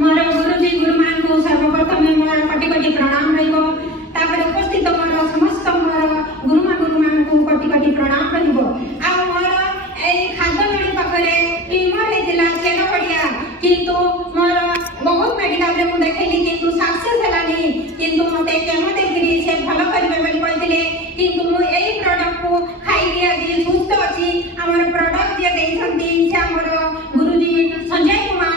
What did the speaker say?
मोर गुरुजी गुरुमा को सर्वप्रथम मोर कोटि कोटि प्रणाम रहिबो तापर उपस्थित मोर समस्त मोर गुरुमा को कोटि कोटि प्रणाम रहिबो आ मोर एई खादमणी पाखरे टीमर हेतिला खेल पड़िया किंतु मोर बहुत मेडिकल रे मु देखैली किंतु सक्सेस हलानी किंतु मते केमो देखिली से भलो करबे बोली कहतिले किंतु मु एई प्रोडक्ट को खाई दिया जी सुस्त अछि हमर प्रोडक्ट जे देइछंती से हमर गुरुजी संजय कुमार